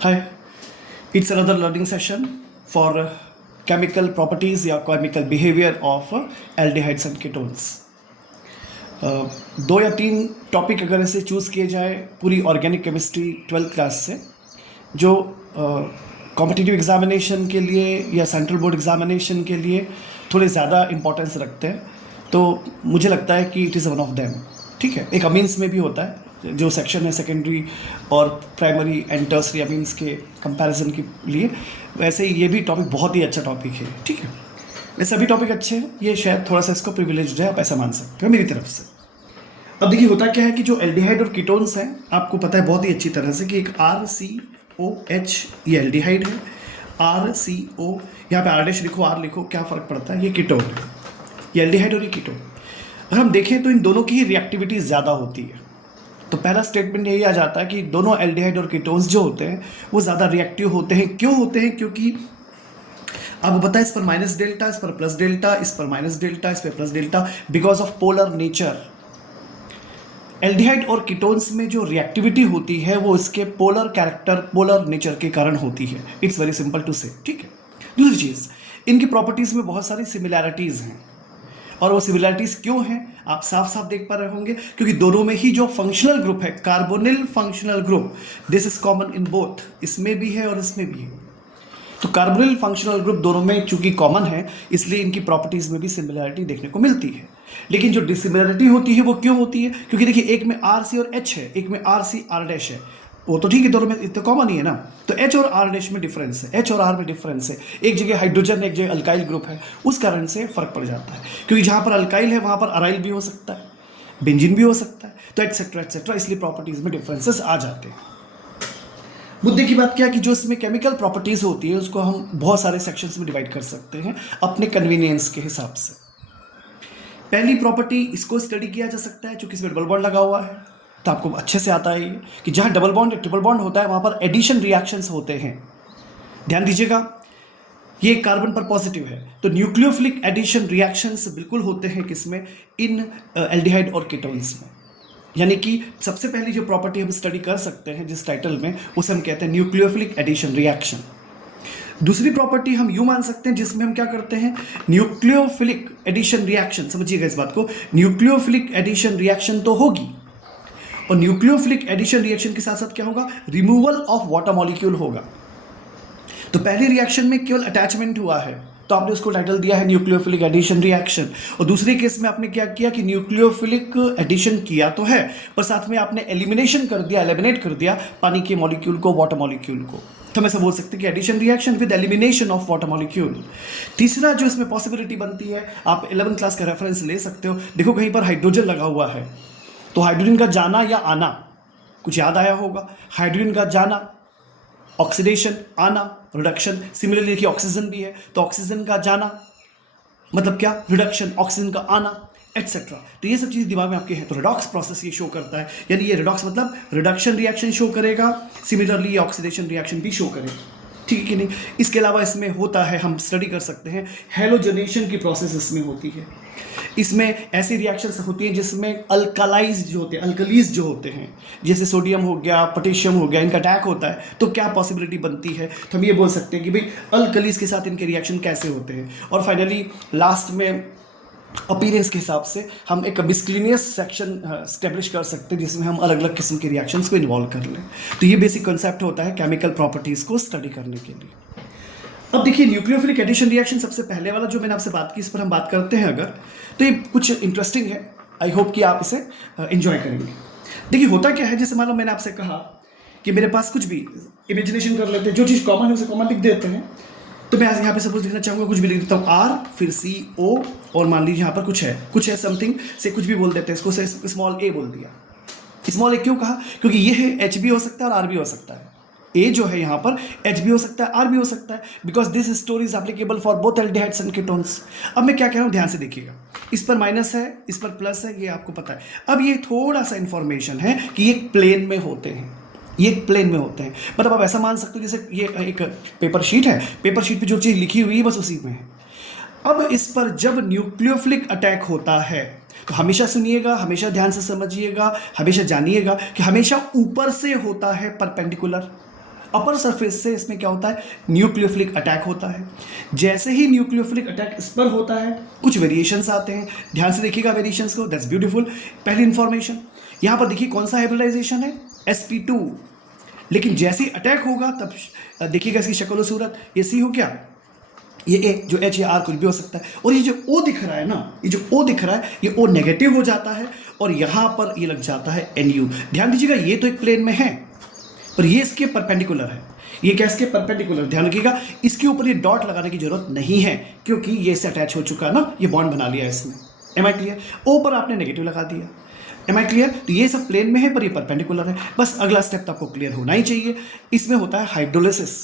Hi, it's another learning session for chemical properties या chemical behavior of aldehydes and ketones. दो या तीन topic अगर ऐसे चूज़ किए जाए पूरी ऑर्गेनिक केमिस्ट्री 12th क्लास से जो कॉम्पिटिटिव एग्जामिनेशन के लिए या सेंट्रल बोर्ड एग्जामिनेशन के लिए थोड़े ज़्यादा इंपॉर्टेंस रखते हैं, तो मुझे लगता है कि it is one of them. ठीक है, एक अमीन्स में भी होता है जो सेक्शन है सेकेंडरी और प्राइमरी एंड टर्सरी अमीन्स के कंपैरिजन के लिए, वैसे ही ये भी टॉपिक बहुत ही अच्छा टॉपिक है. ठीक है, ये सभी टॉपिक अच्छे हैं, ये शायद थोड़ा सा इसको प्रिविलेज्ड है, आप ऐसा मान सकते हो मेरी तरफ से. अब देखिए होता क्या है कि जो एल्डिहाइड और कीटोन्स हैं, आपको पता है बहुत ही अच्छी तरह से कि एक RCOH ये एल्डिहाइड है, RCO यहाँ पे R' लिखो, R लिखो, क्या फ़र्क पड़ता है, ये कीटोन है. ये एल्डिहाइड और ये कीटोन, अगर हम देखें तो इन दोनों की ही रिएक्टिविटी ज़्यादा होती है. तो पहला स्टेटमेंट यही आ जाता है कि दोनों एल्डिहाइड और कीटोन्स जो होते हैं वो ज़्यादा रिएक्टिव होते हैं. क्यों होते हैं? क्योंकि आपको पता है इस पर माइनस डेल्टा, इस पर प्लस डेल्टा, इस पर माइनस डेल्टा, इस पर plus delta, because of polar nature. Aldehyde और कीटोन्स में जो रिएक्टिविटी होती है वो इसके पोलर कैरेक्टर, पोलर नेचर के कारण होती है. इट्स वेरी सिंपल टू से. ठीक है, दूसरी चीज़, इनकी प्रॉपर्टीज़ में बहुत सारी सिमिलैरिटीज़ हैं. और वो सिमिलैरिटीज़ क्यों हैं आप साफ साफ देख पा रहे होंगे, क्योंकि दोनों में ही जो फंक्शनल ग्रुप है, carbonyl functional group, this is common in both, इसमें भी है और इसमें भी है. तो कार्बोनिल फंक्शनल ग्रुप दोनों में चूंकि कॉमन है, इसलिए इनकी प्रॉपर्टीज़ में भी सिमिलैरिटी देखने को मिलती है. लेकिन जो डिसिमिलैरिटी होती है वो क्यों होती है? क्योंकि देखिए एक में RC और H है, एक में RC R' है. वो तो ठीक है, दोनों में इतना कॉमन ही है ना. तो H और R' में डिफरेंस है, H और R में डिफरेंस है. एक जगह हाइड्रोजन, एक जगह अल्काइल ग्रुप है, उस कारण से फर्क पड़ जाता है. क्योंकि जहाँ पर अल्काइल है वहाँ पर अराइल भी हो सकता है, बेंजीन भी हो सकता है, तो एटसेट्रा एटसेट्रा, इसलिए प्रॉपर्टीज़ में डिफरेंसेस आ जाते हैं. मुद्दे की बात क्या है कि जो इसमें केमिकल प्रॉपर्टीज़ होती है उसको हम बहुत सारे सेक्शंस में डिवाइड कर सकते हैं अपने कन्वीनियंस के हिसाब से. पहली प्रॉपर्टी, इसको स्टडी किया जा सकता है चूंकि इसमें डबल बॉन्ड लगा हुआ है, तो आपको अच्छे से आता है ये कि जहाँ डबल बॉन्ड या ट्रिपल बॉन्ड होता है वहाँ पर एडिशन रिएक्शंस होते हैं. ध्यान दीजिएगा, ये कार्बन पर पॉजिटिव है, तो न्यूक्लियोफिलिक एडिशन रिएक्शंस बिल्कुल होते हैं किसमें, इन एल्डिहाइड और कीटोन्स में. यानी कि सबसे पहली जो प्रॉपर्टी हम स्टडी कर सकते हैं जिस टाइटल में, उसे हम कहते हैं न्यूक्लियोफिलिक एडिशन रिएक्शन. दूसरी प्रॉपर्टी हम यूं मान सकते हैं जिसमें हम क्या करते हैं, न्यूक्लियोफिलिक एडिशन रिएक्शन. समझिएगा इस बात को, न्यूक्लियोफिलिक एडिशन रिएक्शन तो होगी, और न्यूक्लियोफिलिक एडिशन रिएक्शन के साथ साथ क्या होगा, रिमूवल ऑफ वाटर मॉलिक्यूल होगा. तो पहले रिएक्शन में केवल अटैचमेंट हुआ है, तो आपने उसको टाइटल दिया है न्यूक्लियोफिलिक एडिशन रिएक्शन. और दूसरे केस में आपने क्या किया कि न्यूक्लियोफिलिक एडिशन किया तो है, पर साथ में आपने एलिमिनेशन कर दिया, एलिमिनेट कर दिया पानी के मॉलिक्यूल को, वाटर मॉलिक्यूल को. तो हम ऐसा बोल सकते हैं कि addition reaction with elimination of water molecule. तीसरा जो इसमें पॉसिबिलिटी बनती है, आप 11th क्लास का रेफरेंस ले सकते हो, देखो कहीं पर हाइड्रोजन लगा हुआ है, तो हाइड्रोजन का जाना या आना, कुछ याद आया होगा, हाइड्रोजन का जाना, ऑक्सीडेशन, आना, रिडक्शन. सिमिलरली देखिए ऑक्सीजन भी है, तो ऑक्सीजन का जाना मतलब क्या, रिडक्शन, ऑक्सीजन का आना, एटसेट्रा. तो ये सब चीज़ दिमाग में आपके हैं. तो रिडॉक्स प्रोसेस ये शो करता है, यानी ये रिडॉक्स मतलब रिडक्शन रिएक्शन शो करेगा, सिमिलरली ये ऑक्सीडेशन रिएक्शन भी शो करेगा. ठीक है कि नहीं. इसके अलावा इसमें होता है, हम स्टडी कर सकते हैं, हेलोजनेशन की प्रोसेस इसमें होती है. इसमें ऐसी रिएक्शंस होती हैं जिसमें अल्कलाइज जो होते हैं, अल्कलीज जो होते हैं, जैसे सोडियम हो गया, पोटेशियम हो गया, इनका अटैक होता है. तो क्या पॉसिबिलिटी बनती है, तो हम ये बोल सकते हैं कि भाई अल्कलीज के साथ इनके रिएक्शन कैसे होते हैं. और फाइनली लास्ट में अपीयरेंस के हिसाब से हम एक मिसक्लिनियस सेक्शन स्टेब्लिश कर सकते हैं जिसमें हम अलग अलग किस्म के रिएक्शंस को इन्वॉल्व कर लें. तो ये बेसिक कॉन्सेप्ट होता है केमिकल प्रॉपर्टीज़ को स्टडी करने के लिए. अब देखिए न्यूक्लियोफिलिक एडिशन रिएक्शन, सबसे पहले वाला जो मैंने आपसे बात की, इस पर हम बात करते हैं अगर, तो ये कुछ इंटरेस्टिंग है. आई होप कि आप इसे एंजॉय करेंगे. देखिए होता क्या है, जैसे मान लो मैंने आपसे कहा कि मेरे पास कुछ भी इमेजिनेशन कर लेते हैं, जो चीज़ कॉमन है उसे कॉमन लिख देते हैं. तो मैं यहाँ पे सपोज लिखना चाहूँगा, कुछ भी लिख देता हूँ, R फिर CO, और मान लीजिए यहाँ पर कुछ है समथिंग से कुछ भी बोल देते हैं, इसको से स्मॉल a बोल दिया. स्मॉल a क्यों कहा, क्योंकि ये है H भी हो सकता है और R भी हो सकता है. A जो है यहाँ पर H भी हो सकता है, R भी हो सकता है, because this story is applicable for both aldehydes and ketones. अब मैं क्या कह रहा हूँ, ध्यान से देखिएगा, इस पर माइनस है, इस पर प्लस है, ये आपको पता है. अब ये थोड़ा सा इन्फॉर्मेशन है कि ये प्लेन में होते हैं, ये प्लेन में होते हैं. मतलब आप ऐसा मान सकते हो जैसे ये एक पेपर शीट है, पेपर शीट पे जो चीज़ लिखी हुई है बस उसी में है. अब इस पर जब न्यूक्लियोफिलिक अटैक होता है, तो हमेशा सुनिएगा, हमेशा ध्यान से समझिएगा, हमेशा जानिएगा कि हमेशा ऊपर से होता है परपेंडिकुलर. अपर सरफेस से इसमें क्या होता है, न्यूक्लियोफिलिक अटैक होता है। जैसे ही न्यूक्लियोफिलिक अटैक इस पर होता है कुछ वेरिएशंस आते हैं, ध्यान से देखिएगा वेरिएशंस को, दैट्स ब्यूटीफुल। पहली इंफॉर्मेशन यहाँ पर देखिए कौन सा हाइब्रिडाइजेशन है, sp2, लेकिन जैसे ही अटैक होगा तब देखिएगा इसकी शक्ल और सूरत, ये सी हो क्या, ये ए, जो एच या आर कुछ भी हो सकता है। और ये जो ओ दिख रहा है ना, ये जो ओ दिख रहा है, ये ओ नेगेटिव हो जाता है और यहाँ पर ये लग जाता है NU। ध्यान दीजिएगा ये तो एक प्लेन में है पर ये इसके परपेंडिकुलर है, ये क्या इसके परपेंडिकुलर, ध्यान रखिएगा इसके ऊपर ये डॉट लगाने की जरूरत नहीं है क्योंकि ये इससे अटैच हो चुका है ना, ये बॉन्ड बना लिया इसने। M I clear? ओ पर आपने नेगेटिव लगा दिया। Am I clear? तो ये सब प्लेन में है पर ये परपेंडिकुलर है। बस अगला स्टेप तो आपको क्लियर होना ही चाहिए। इसमें होता है हाइड्रोलिसिस,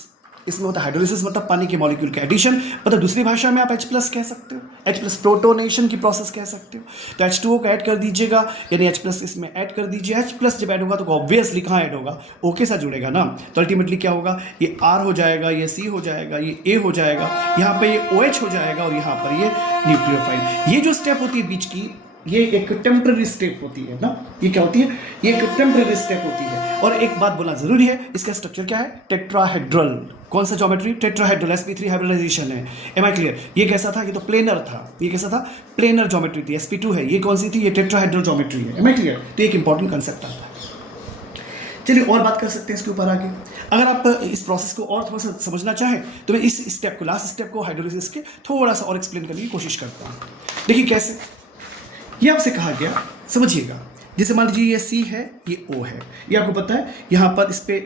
इसमें होता है हाइड्रोलिसिस मतलब पानी के मॉलिक्यूल का एडिशन, मतलब दूसरी भाषा में आप H+ कह सकते हो, H+ प्रोटोनेशन की प्रोसेस कह सकते हो। तो H2O को ऐड कर दीजिएगा, यानी H+ इसमें ऐड कर दीजिए। H+ जब ऐड होगा तो ऑब्वियसली कहाँ ऐड होगा, O के साथ जुड़ेगा ना, तो अल्टीमेटली क्या होगा, ये R हो जाएगा, ये C हो जाएगा, ये A हो जाएगा, यहाँ पे ये OH हो जाएगा और यहाँ पर ये न्यूक्लियोफाइल। ये जो स्टेप होती है बीच की, ये एक टेम्पररी स्टेप होती है ना, ये क्या होती है, ये एक टेम्पररी स्टेप होती है। और एक बात बोलना जरूरी है, इसका स्ट्रक्चर क्या है, टेट्राहेड्रल। कौन सा ज्योमेट्री, टेट्राहेड्रल, sp3 हाइब्रिडाइजेशन है। Am I clear? ये कैसा था, ये तो प्लेनर था, ये कैसा था, प्लेनर ज्योमेट्री थी। sp2 है, ये कौन सी थी, ये टेट्राहेड्रल ज्योमेट्री है। Am I clear? तो एक इंपॉर्टेंट कंसेप्ट आता है। चलिए और बात कर सकते हैं इसके ऊपर आगे। अगर आप इस प्रोसेस को और थोड़ा सा समझना चाहें तो मैं इस स्टेप को, लास्ट स्टेप को हाइड्रोलिसिस के थोड़ा सा और एक्सप्लेन करने की कोशिश करता हूँ। देखिए कैसे, ये आपसे कहा गया, समझिएगा, जैसे मान लीजिए ये C है, ये O है, ये आपको पता है। यहाँ पर इस पे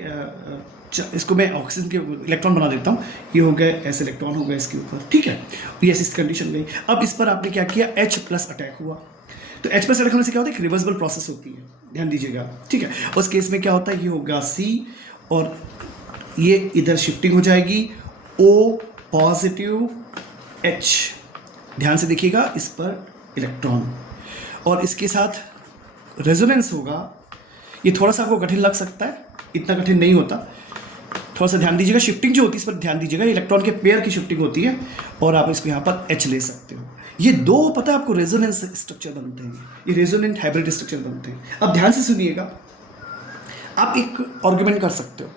इसको मैं ऑक्सीजन के इलेक्ट्रॉन बना देता हूँ, ये हो गए ऐसे इलेक्ट्रॉन हो गए इसके ऊपर, ठीक है, ये ऐसी कंडीशन गई। अब इस पर आपने क्या किया, H+ अटैक हुआ। तो H+ अटैक होने से क्या होता है, एक रिवर्सिबल प्रोसेस होती है, ध्यान दीजिएगा, ठीक है। उस केस में क्या होता है, ये होगा C और ये इधर शिफ्टिंग हो जाएगी O+, H, ध्यान से देखिएगा इस पर इलेक्ट्रॉन, और इसके साथ रेजोनेंस होगा। ये थोड़ा सा आपको कठिन लग सकता है, इतना कठिन नहीं होता, थोड़ा सा ध्यान दीजिएगा। शिफ्टिंग जो होती है इस पर ध्यान दीजिएगा, इलेक्ट्रॉन के पेयर की शिफ्टिंग होती है और आप इसको यहाँ पर H ले सकते हो। ये दो पता है आपको रेजोनेंस स्ट्रक्चर बनते हैं, ये रेजोनेंट हाइब्रिड स्ट्रक्चर बनते हैं। अब ध्यान से सुनिएगा, आप एक आर्गुमेंट कर सकते हो,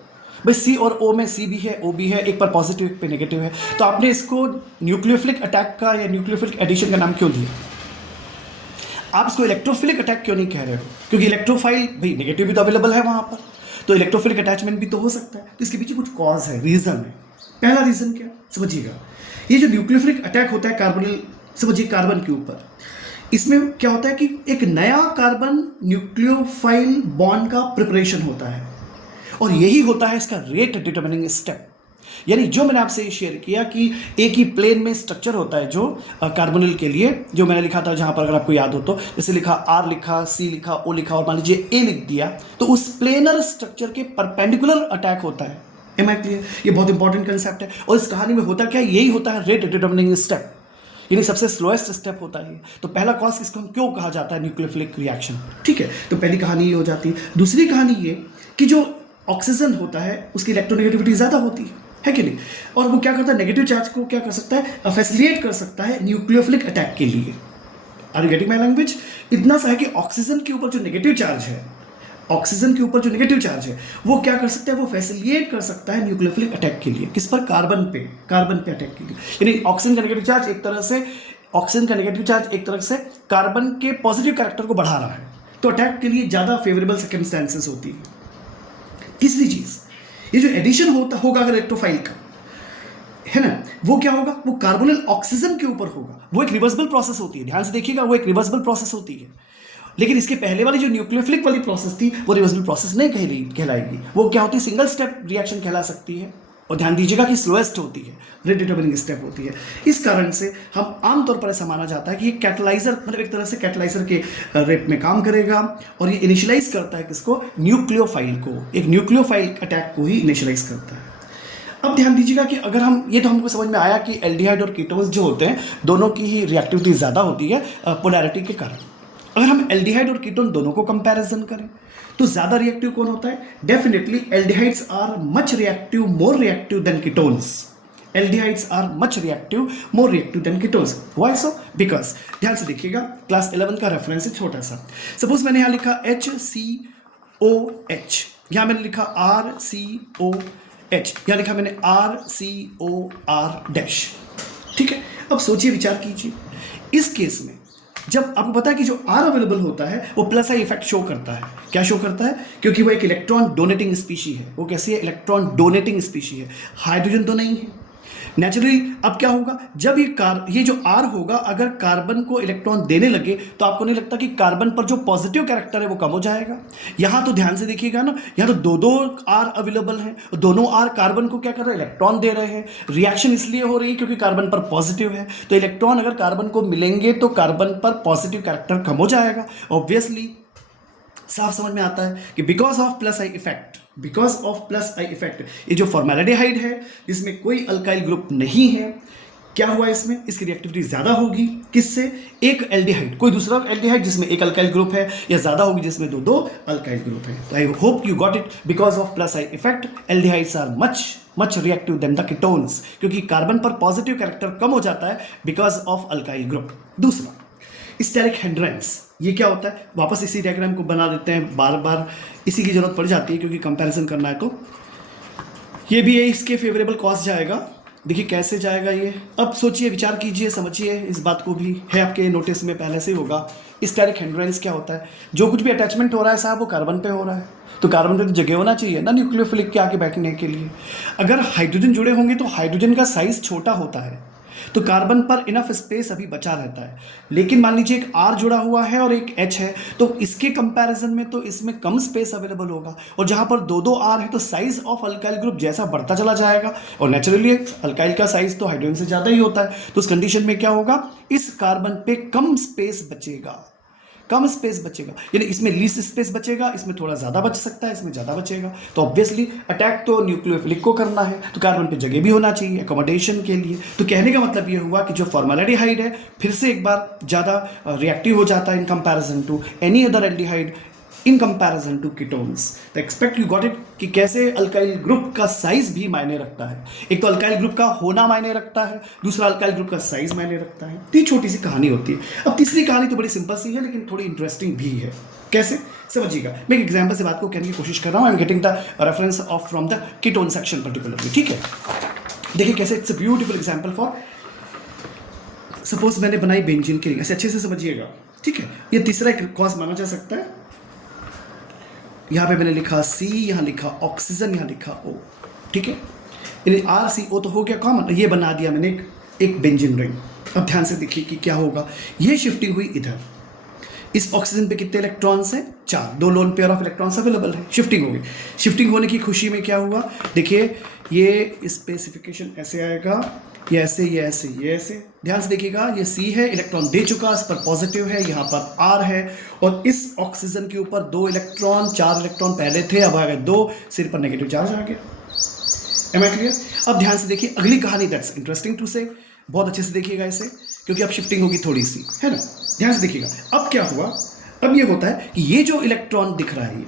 भाई C और O में C भी है, O भी है, एक पर पॉजिटिव एक पर नेगेटिव है, तो आपने इसको न्यूक्लियोफिलिक अटैक का या न्यूक्लियोफिलिक एडिशन का नाम क्यों दिया? आप इसको इलेक्ट्रोफिलिक अटैक क्यों नहीं कह रहे हो? क्योंकि इलेक्ट्रोफाइल भाई नेगेटिव भी तो अवेलेबल है वहाँ पर, तो इलेक्ट्रोफिलिक अटैचमेंट भी तो हो सकता है। तो इसके पीछे कुछ कॉज है, रीज़न है। पहला रीज़न क्या, समझिएगा, ये जो न्यूक्लियोफिलिक अटैक होता है कार्बोनिल, समझिए कार्बन के ऊपर, इसमें क्या होता है कि एक नया कार्बन न्यूक्लियोफाइल बॉन्ड का प्रिपरेशन होता है और यही होता है इसका रेट डिटर्मिनिंग स्टेप। यानी जो मैंने आपसे शेयर किया कि एक ही प्लेन में स्ट्रक्चर होता है जो कार्बोनिल के लिए, जो मैंने लिखा था, जहां पर अगर आपको याद हो तो, जैसे लिखा R लिखा, C लिखा, O लिखा और मान लीजिए A लिख दिया, तो उस प्लेनर स्ट्रक्चर के परपेंडिकुलर अटैक होता है। Am I clear? ये बहुत इंपॉर्टेंट कंसेप्ट है। और इस कहानी में होता क्या, यही होता है रेट डिटर्मिनिंग स्टेप, यानी सबसे स्लोएस्ट स्टेप होता है। तो पहला कॉज इसको हम क्यों कहा जाता है, न्यूक्लियोफिलिक रिएक्शन, ठीक है। तो पहली कहानी ये हो जाती है। दूसरी कहानी ये कि जो ऑक्सीजन होता है उसकी इलेक्ट्रोनेगेटिविटी ज़्यादा होती है कि नहीं, और वो क्या करता है, नेगेटिव चार्ज को क्या कर सकता है, फैसिलिटेट कर सकता है न्यूक्लियोफिलिक अटैक के लिए। Are you getting my language? इतना सा है कि ऑक्सीजन के ऊपर जो नेगेटिव चार्ज है, ऑक्सीजन के ऊपर जो नेगेटिव चार्ज है वो क्या कर सकता है, वो फैसिलिटेट कर सकता है न्यूक्लियोफिलिक अटैक के लिए। किस पर, कार्बन पे, कार्बन पे अटैक के लिए। यानी ऑक्सीजन का नेगेटिव चार्ज एक तरह से, ऑक्सीजन का नेगेटिव चार्ज एक तरह से कार्बन के पॉजिटिव कैरेक्टर को बढ़ा रहा है, तो अटैक के लिए ज़्यादा फेवरेबल सर्कमस्टेंसेस होती है। तीसरी चीज़, ये जो एडिशन होगा अगर इलेक्ट्रोफाइल का, है ना, वो क्या होगा, वो कार्बोनिल ऑक्सीजन के ऊपर होगा। वो एक रिवर्सिबल प्रोसेस होती है, ध्यान से देखिएगा, वो एक रिवर्सिबल प्रोसेस होती है। लेकिन इसके पहले वाली जो न्यूक्लियोफिलिक वाली प्रोसेस थी वो रिवर्सिबल प्रोसेस नहीं कहलाएगी, वो क्या होती है, सिंगल स्टेप रिएक्शन कहला सकती है। और ध्यान दीजिएगा कि स्लोएस्ट होती है, रेट डिटर्मिनिंग स्टेप होती है। इस कारण से हम आमतौर पर ऐसा माना जाता है कि ये कैटलाइजर, मतलब एक तरह से कैटलाइजर के रेट में काम करेगा और ये इनिशियलाइज करता है किसको, न्यूक्लियोफाइल को, एक न्यूक्लियोफाइल अटैक को ही इनिशियलाइज करता है। अब ध्यान दीजिएगा कि अगर हम, ये तो हमको समझ में आया कि एल्डिहाइड और कीटोन्स जो होते हैं दोनों की ही रिएक्टिविटी ज़्यादा होती है पोलैरिटी के कारण। अगर हम एल्डिहाइड और कीटोन दोनों को कंपैरिजन करें तो ज़्यादा रिएक्टिव कौन होता है, definitely aldehydes are much reactive, more reactive than ketones. Aldehydes are much reactive, more reactive than ketones. Why so? Because ध्यान से देखिएगा, क्लास 11 का रेफरेंस है छोटा सा। सपोज मैंने यहाँ लिखा HCOH, यहाँ मैंने लिखा RCOH, H, यहाँ लिखा मैंने RCOR डैश, ठीक है। अब सोचिए, विचार कीजिए, इस केस में जब आपको पता है कि जो R अवेलेबल होता है वो प्लस आई इफेक्ट शो करता है। क्या शो करता है? क्योंकि वो एक इलेक्ट्रॉन डोनेटिंग स्पीशी है। वो कैसी है? इलेक्ट्रॉन डोनेटिंग स्पीशी है, हाइड्रोजन तो नहीं है नेचुरली। अब क्या होगा, जब ये जो R होगा अगर कार्बन को इलेक्ट्रॉन देने लगे तो आपको नहीं लगता कि कार्बन पर जो पॉजिटिव कैरेक्टर है वो कम हो जाएगा? यहां तो ध्यान से देखिएगा ना, यहां तो दो R अवेलेबल हैं, दोनों R कार्बन को क्या कर रहे हैं? इलेक्ट्रॉन दे रहे हैं। रिएक्शन इसलिए हो रही है क्योंकि कार्बन पर पॉजिटिव है, तो इलेक्ट्रॉन अगर कार्बन को मिलेंगे तो कार्बन पर पॉजिटिव कैरेक्टर कम हो जाएगा। ऑब्वियसली साफ समझ में आता है कि because of plus I effect, ये जो फॉर्मेल्डिहाइड है जिसमें कोई अल्काइल ग्रुप नहीं है, क्या हुआ इसमें? इसकी रिएक्टिविटी ज्यादा होगी। किससे? एक एल्डिहाइड, कोई दूसरा एल्डिहाइड जिसमें एक अल्काइल ग्रुप है, या ज्यादा होगी जिसमें दो अल्काइल ग्रुप है। तो I hope you got it. Because of plus I effect aldehydes are much reactive than the ketones, क्योंकि कार्बन पर पॉजिटिव कैरेक्टर कम हो जाता है बिकॉज ऑफ अल्काइल ग्रुप। दूसरा, स्टेरिक हिंड्रेंस, ये क्या होता है? वापस इसी डायग्राम को बना देते हैं, बार बार इसी की जरूरत पड़ जाती है क्योंकि कंपैरिजन करना है। तो ये भी है, इसके फेवरेबल कॉस्ट जाएगा। देखिए कैसे जाएगा ये। अब सोचिए, विचार कीजिए, समझिए इस बात को भी, है आपके नोटिस में पहले से ही होगा। स्टेरिक हिंड्रेंस क्या होता है? जो कुछ भी अटैचमेंट हो रहा है साहब वो कार्बन पे हो रहा है, तो कार्बन पे तो जगह होना चाहिए ना न्यूक्लियोफिलिक के आके बैठने के लिए। अगर हाइड्रोजन जुड़े होंगे तो हाइड्रोजन का साइज छोटा होता है, तो कार्बन पर इनफ स्पेस अभी बचा रहता है। लेकिन मान लीजिए एक R जुड़ा हुआ है और एक H है, तो इसके कंपैरिजन में तो इसमें कम स्पेस अवेलेबल होगा, और जहां पर दो R है तो साइज ऑफ अल्काइल ग्रुप जैसा बढ़ता चला जाएगा, और नेचुरली अल्काइल का साइज तो हाइड्रोजन से ज्यादा ही होता है। तो उस कंडीशन में क्या होगा, इस कार्बन पे कम स्पेस बचेगा, यानी इसमें लीस्ट स्पेस बचेगा, इसमें थोड़ा ज्यादा बच सकता है, इसमें ज्यादा बचेगा। तो ऑब्वियसली अटैक तो न्यूक्लियोफिलिक को करना है, तो कार्बन पे जगह भी होना चाहिए अकोमोडेशन के लिए। तो कहने का मतलब ये हुआ कि जो फॉर्मेल्डिहाइड है फिर से एक बार ज्यादा रिएक्टिव हो जाता है in comparison to any other aldehyde, in comparison to ketones. तो एक्सपेक्ट यू गॉट इट कि कैसे अल्काइल ग्रुप का साइज भी मायने रखता है। एक तो अल्काइल ग्रुप का होना मायने रखता है, दूसरा अल्काइल ग्रुप का साइज मायने रखता है। तो ये छोटी सी कहानी होती है। अब तीसरी कहानी तो बड़ी सिंपल सी है लेकिन थोड़ी इंटरेस्टिंग भी है। कैसे? समझिएगा, मैं एक एग्जाम्पल से बात को कहने की कोशिश कर रहा हूँ। I am getting the reference of from the ketone section particularly, ठीक है। देखिए कैसे, it's a beautiful example for, suppose मैंने बनाई बेंजीन की रिंग, ऐसे अच्छे से समझिएगा, ठीक है। ये तीसरा एक कॉज माना जा सकता है। यहाँ पे मैंने लिखा C, यहाँ लिखा ऑक्सीजन, यहाँ लिखा O, ठीक है। RCO तो हो गया कॉमन, ये बना दिया मैंने एक बेंजीन रिंग। अब ध्यान से देखिए कि क्या होगा, ये शिफ्टिंग हुई इधर। इस ऑक्सीजन पे कितने इलेक्ट्रॉन्स हैं? 4, 2 lone pair of electrons available है। शिफ्टिंग हो गई। शिफ्टिंग होने की खुशी में क्या हुआ, देखिए ये स्पेसिफिकेशन ऐसे आएगा, ये ऐसे, ये ऐसे, ये ऐसे। ध्यान से देखिएगा, ये C है, इलेक्ट्रॉन दे चुका, इस पर पॉजिटिव है, यहाँ पर R है, और इस ऑक्सीजन के ऊपर 2 इलेक्ट्रॉन, 4 इलेक्ट्रॉन पहले थे, अब आ गए 2, सिर पर नेगेटिव चार्ज आ गया। Am I clear? अब ध्यान से देखिए अगली कहानी, दैट्स इंटरेस्टिंग टू से, बहुत अच्छे से देखिएगा इसे, क्योंकि अब शिफ्टिंग होगी थोड़ी सी, है ना। ध्यान से देखिएगा, अब क्या हुआ, अब ये होता है कि ये जो इलेक्ट्रॉन दिख रहा है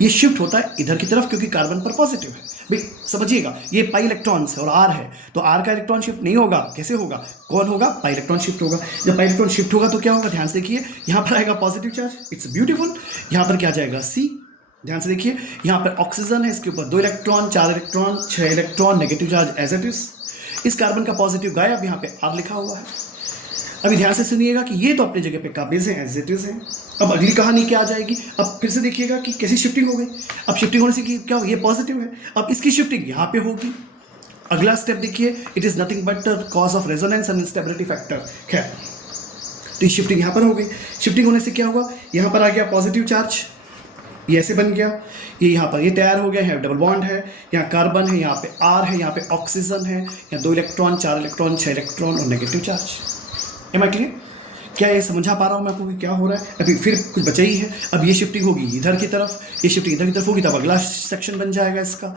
ये शिफ्ट होता है इधर की तरफ, क्योंकि कार्बन पर पॉजिटिव है। भाई समझिएगा, ये पाई इलेक्ट्रॉन्स है और R है, तो R का इलेक्ट्रॉन शिफ्ट नहीं होगा। कैसे होगा? कौन होगा? पाई इलेक्ट्रॉन शिफ्ट होगा। जब पाई इलेक्ट्रॉन शिफ्ट होगा तो क्या होगा? ध्यान से देखिए, यहाँ पर आएगा पॉजिटिव चार्ज, इट्स ब्यूटीफुल। यहाँ पर क्या जाएगा? C। ध्यान से देखिए, यहाँ पर ऑक्सीजन है, इसके ऊपर 2 electron, 4 electron, 6 electron, negative charge as it is. इस कार्बन का पॉजिटिव गायब, यहाँ पे R लिखा हुआ है। अभी ध्यान से सुनिएगा कि ये तो अपनी जगह पे काबिज है, एज इट इज है। अब अगली कहानी क्या आ जाएगी, अब फिर से देखिएगा कि कैसी शिफ्टिंग हो गई। अब शिफ्टिंग होने से क्या हो, ये पॉजिटिव है, अब इसकी शिफ्टिंग यहाँ पे होगी। अगला स्टेप देखिए, it is nothing but the cause of resonance and instability factor. खैर, तो शिफ्टिंग यहाँ पर हो गई। शिफ्टिंग होने से क्या हुआ, यहाँ पर आ गया पॉजिटिव चार्ज, ये ऐसे बन गया, ये यहाँ पर ये तैयार हो गया है, डबल बॉन्ड है, यहाँ कार्बन है, यहाँ पे R है, यहाँ पे ऑक्सीजन है, यहाँ 2 इलेक्ट्रॉन, 4 इलेक्ट्रॉन, 6 इलेक्ट्रॉन और negative charge. Am I clear? क्या ये समझा पा रहा हूँ मैं आपको कि क्या हो रहा है? अभी फिर कुछ बचा ही है। अब ये शिफ्टिंग होगी इधर की तरफ, ये शिफ्टिंग इधर की तरफ होगी, तब अगला सेक्शन बन जाएगा इसका।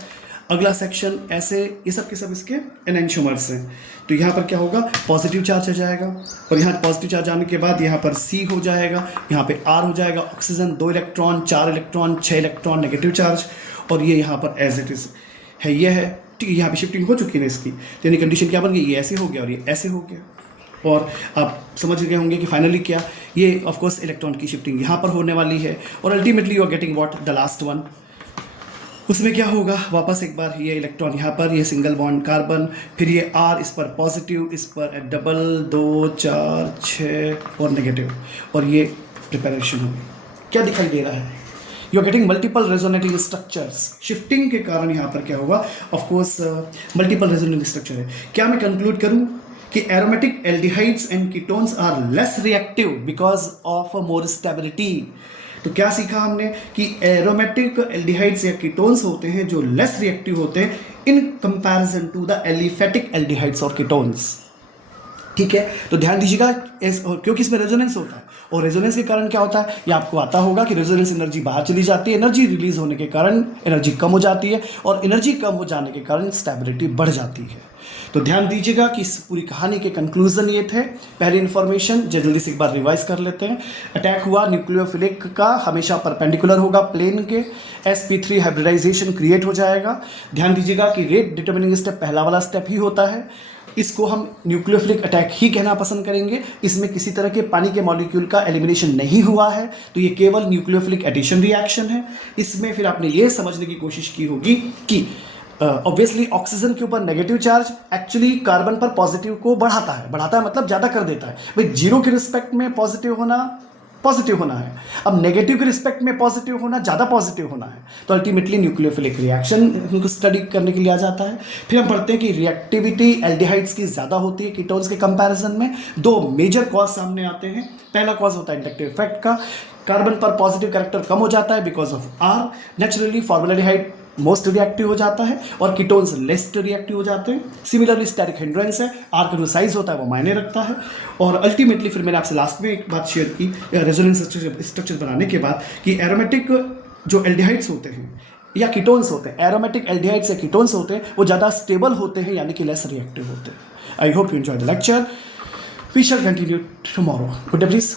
अगला सेक्शन ऐसे, ये सब के सब इसके एनेंटियोमर्स हैं। तो यहाँ पर क्या होगा, पॉजिटिव चार्ज आ जाएगा, और यहाँ पॉजिटिव चार्ज आने के बाद यहाँ पर C हो जाएगा, यहाँ पे R हो जाएगा, oxygen 2 electron, 4 electron, 6 electron, negative charge, और ये यहाँ पर एज इट इज है, ये है, ठीक है। यहाँ पे शिफ्टिंग हो चुकी है इसकी, तो यानी कंडीशन क्या बन गई, ये ऐसे हो गया और ये ऐसे हो गया। और आप समझ गए होंगे कि फाइनली क्या, ये ऑफ कोर्स इलेक्ट्रॉन की शिफ्टिंग यहाँ पर होने वाली है, और ultimately you are getting what, the last one, उसमें क्या होगा, वापस एक बार ये इलेक्ट्रॉन यहाँ पर, ये सिंगल बॉन्ड कार्बन, फिर ये R इस पर पॉजिटिव, इस पर डबल, 2 4 6 और नेगेटिव, और ये प्रिपरेशन होगी। क्या दिखाई दे रहा है, you are getting multiple resonating structures. Shifting के कारण यहाँ पर क्या होगा, of course multiple resonating structure है। क्या मैं कंक्लूड करूँ कि aromatic aldehydes and ketones are less reactive because of more stability. तो क्या सीखा हमने कि एरोमेटिक एल्डिहाइड्स या कीटोन्स होते हैं जो लेस रिएक्टिव होते हैं in comparison to the aliphatic aldehydes और कीटोन्स। ठीक है, तो ध्यान दीजिएगा क्योंकि इसमें रेजोनेंस होता है, और रेजोनेंस के कारण क्या होता है, ये आपको आता होगा कि रेजोनेंस एनर्जी बाहर चली जाती है, एनर्जी रिलीज होने के कारण एनर्जी कम हो जाती है, और एनर्जी कम हो जाने के कारण स्टेबिलिटी बढ़ जाती है। तो ध्यान दीजिएगा कि इस पूरी कहानी के कंक्लूजन ये थे। पहली इन्फॉर्मेशन जल्दी से एक बार रिवाइज कर लेते हैं। अटैक हुआ न्यूक्लियोफिलिक का, हमेशा परपेंडिकुलर होगा प्लेन के, sp3 हाइब्रिडाइजेशन क्रिएट हो जाएगा। ध्यान दीजिएगा कि रेट डिटर्मिनिंग स्टेप पहला वाला स्टेप ही होता है, इसको हम न्यूक्लियोफिलिक अटैक ही कहना पसंद करेंगे। इसमें किसी तरह के पानी के मॉलिक्यूल का एलिमिनेशन नहीं हुआ है, तो ये केवल न्यूक्लियोफिलिक एडिशन रिएक्शन है। इसमें फिर आपने ये समझने की कोशिश की होगी कि ऑब्वियसली ऑक्सीजन के ऊपर नेगेटिव चार्ज एक्चुअली कार्बन पर पॉजिटिव को बढ़ाता है मतलब ज़्यादा कर देता है। भाई जीरो के रिस्पेक्ट में पॉजिटिव होना है, अब नेगेटिव के रिस्पेक्ट में पॉजिटिव होना, ज़्यादा पॉजिटिव होना है, तो अल्टीमेटली न्यूक्लियोफिलिक रिएक्शन को स्टडी करने के लिए आ जाता है। फिर हम पढ़ते हैं कि रिएक्टिविटी एल्डिहाइड्स की ज़्यादा होती है कीटोन्स के कंपैरिजन में। दो मेजर कॉज सामने आते हैं। पहला कॉज होता है इंडक्टिव इफेक्ट का, कार्बन पर पॉजिटिव कैरेक्टर कम हो जाता है because of R. Naturally formaldehyde most reactive हो जाता है और कीटोन्स लेस रिएक्टिव हो जाते हैं। सिमिलरली स्टेरिक हिंड्रेंस है, आर का जो साइज होता है वो मायने रखता है। और अल्टीमेटली फिर मैंने आपसे लास्ट में एक बात शेयर की रेजोनेंस स्ट्रक्चर बनाने के बाद कि एरोमेटिक जो एल्डिहाइड्स होते हैं या कीटोन्स होते हैं, एरोमेटिक एल्डिहाइड्स या कीटोन्स होते हैं, वो ज़्यादा स्टेबल होते हैं, यानी कि लेस रिएक्टिव होते हैं। I hope you enjoy the lecture. We shall continue tomorrow. Good day please.